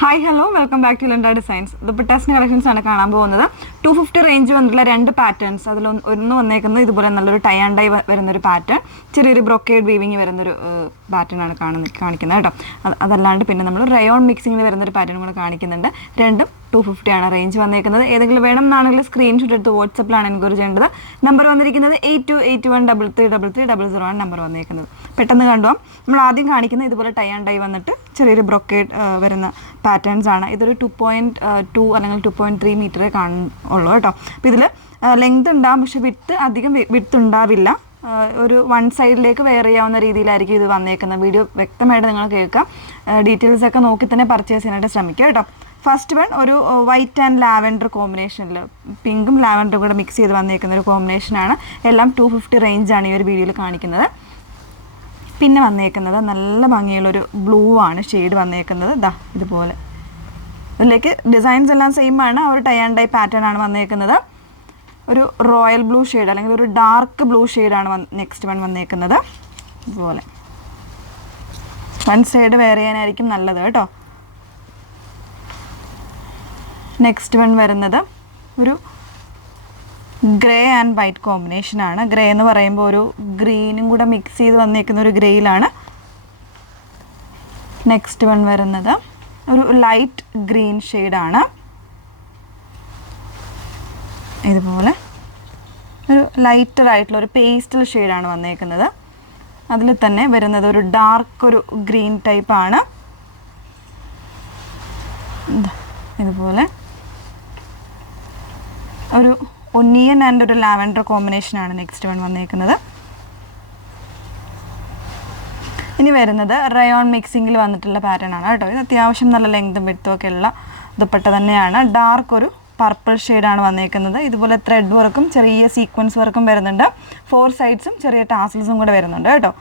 Hi hello welcome back to Lenda designs. ദുപ്പട്ടാസിൻ്റെ collections ആണ് കാണാൻ പോകുന്നത്. 250 റേഞ്ച് വന്നിട്ടുള്ള രണ്ട് പാറ്റേൺസ്. ഒന്ന് വന്നേക്കുന്നത് ഇതുപോലെ നല്ലൊരു ടൈ ആൻഡ് ഡൈ വരുന്നൊരു പാറ്റേൺ, ചെറിയൊരു ബ്രൊക്കേഡ് വീവിങ് വരുന്നൊരു പാറ്റേൺ ആണ് കാണിക്കുന്നത് കേട്ടോ. അതല്ലാണ്ട് പിന്നെ നമ്മൾ റയോൺ മിക്സിങ്ങിൽ വരുന്നൊരു പാറ്റേൺ കൂടെ കാണിക്കുന്നുണ്ട്. രണ്ടും 250 ആണ് റേഞ്ച് വന്നേക്കുന്നത്. ഏതെങ്കിലും വേണം എന്നാണെങ്കിൽ സ്ക്രീൻഷോട്ട് എടുത്ത് വാട്സപ്പിലാണ് എൻക്വയറി ചെയ്യേണ്ടത്. നമ്പർ വന്നിരിക്കുന്നത് 8281333300 ആണ് നമ്പർ വന്നേക്കുന്നത്. പെട്ടെന്ന് കണ്ടുപോകാം. നമ്മൾ ആദ്യം കാണിക്കുന്നത് ഇതുപോലെ ടൈ ആൻഡ് ഡൈ വന്നിട്ട് ചെറിയൊരു ബ്രൊക്കേഡ് വരുന്ന പാറ്റേൺസ് ആണ്. ഇതൊരു 2.2 അല്ലെങ്കിൽ 2.3 മീറ്ററേ കാണുള്ളൂ കേട്ടോ. അപ്പോൾ ഇതിൽ ലെങ്ത് ഉണ്ടാകും, പക്ഷെ അധികം വിഡ്ത്ത് ഉണ്ടാവില്ല. ഒരു വൺ സൈഡിലേക്ക് വെയർ ചെയ്യാവുന്ന രീതിയിലായിരിക്കും ഇത് വന്നേക്കുന്നത്. വീഡിയോ വ്യക്തമായിട്ട് നിങ്ങൾ കേൾക്കാം. ഡീറ്റെയിൽസ് ഒക്കെ നോക്കി തന്നെ പർച്ചേസ് ചെയ്യാനായിട്ട് ശ്രമിക്കുക കേട്ടോ. ഫസ്റ്റ് വൺ ഒരു വൈറ്റ് ആൻഡ് ലാവൻഡർ കോമ്പിനേഷനിൽ, പിങ്കും ലാവൻഡറും കൂടെ മിക്സ് ചെയ്ത് വന്നേക്കുന്ന ഒരു കോമ്പിനേഷനാണ്. എല്ലാം 250 റേഞ്ചാണ് ഈ ഒരു വീഡിയോയിൽ കാണിക്കുന്നത്. പിന്നെ വന്നേക്കുന്നത് നല്ല ഭംഗിയുള്ളൊരു ബ്ലൂ ആണ് ഷെയ്ഡ് വന്നേക്കുന്നത്. ഇതുപോലെ ഇതിലേക്ക് ഡിസൈൻസ് എല്ലാം സെയിം ആണ്. ഒരു ടൈ ആൻഡ് ഡൈ പാറ്റേൺ ആണ് വന്നേക്കുന്നത്. ഒരു റോയൽ ബ്ലൂ ഷെയ്ഡ് അല്ലെങ്കിൽ ഒരു ഡാർക്ക് ബ്ലൂ ഷെയ്ഡാണ് നെക്സ്റ്റ് വൺ വന്നേക്കുന്നത്. ഇതുപോലെ വൺ സൈഡ് വെയർ ചെയ്യാനായിരിക്കും നല്ലത് കേട്ടോ. നെക്സ്റ്റ് വൺ വരുന്നത് ഒരു ഗ്രേ ആൻഡ് വൈറ്റ് കോമ്പിനേഷനാണ്. ഗ്രേ എന്ന് പറയുമ്പോൾ ഒരു ഗ്രീനും കൂടെ മിക്സ് ചെയ്ത് വന്നേക്കുന്ന ഒരു ഗ്രേയിലാണ്. നെക്സ്റ്റ് വൺ വരുന്നത് ഒരു ലൈറ്റ് ഗ്രീൻ ഷെയ്ഡാണ്. ഇതുപോലെ ഒരു ലൈറ്റർ ആയിട്ടുള്ള ഒരു പേസ്റ്റൽ ഷെയ്ഡാണ് വന്നേക്കുന്നത്. അതിൽ തന്നെ വരുന്നത് ഒരു ഡാർക്ക് ഒരു ഗ്രീൻ ടൈപ്പാണ്. ഇതുപോലെ ഒരു ഒനിയൻ ആൻഡ് ഒരു ലാവൻഡർ കോമ്പിനേഷനാണ് നെക്സ്റ്റ് വൺ വന്നേക്കുന്നത്. ഇനി വരുന്നത് റയോൺ മിക്സിങ്ങിൽ വന്നിട്ടുള്ള പാറ്റേൺ ആണ് കേട്ടോ. ഇത് അത്യാവശ്യം നല്ല ലെങ്തും വിഡ്ത്തും ഒക്കെ ഉള്ള ദുപ്പട്ട തന്നെയാണ്. ഡാർക്ക് ഒരു പർപ്പിൾ ഷെയ്ഡാണ് വന്നേക്കുന്നത്. ഇതുപോലെ ത്രെഡ് വർക്കും ചെറിയ സീക്വൻസ് വർക്കും വരുന്നുണ്ട്. 4 സൈഡ്സും ചെറിയ ടാസൽസും കൂടെ വരുന്നുണ്ട് കേട്ടോ.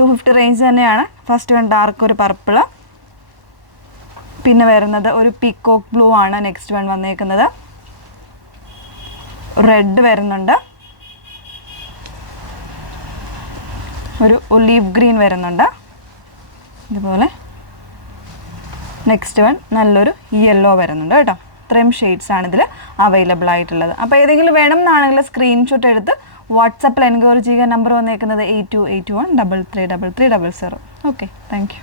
250 റേഞ്ച് തന്നെയാണ്. ഫസ്റ്റ് വൺ ഡാർക്ക് ഒരു പർപ്പിള്. പിന്നെ വരുന്നത് ഒരു പീക്കോക്ക് ബ്ലൂ ആണ് നെക്സ്റ്റ് വൺ വന്നേക്കുന്നത്. റെഡ് വരുന്നുണ്ട്. ഒരു ഒലീവ് ഗ്രീൻ വരുന്നുണ്ട്. ഇതുപോലെ നെക്സ്റ്റ് വൺ നല്ലൊരു യെല്ലോ വരുന്നുണ്ട് കേട്ടോ. ഇത്രയും ഷെയ്ഡ്സ് ആണ് ഇതിൽ അവൈലബിൾ ആയിട്ടുള്ളത്. അപ്പോൾ ഏതെങ്കിലും വേണം എന്നാണെങ്കിൽ സ്ക്രീൻഷോട്ട് എടുത്ത് വാട്സപ്പിൽ എൻക്വയറി ചെയ്യുക. നമ്പർ വന്നേക്കുന്നത് 8281333300. Okay, thank you.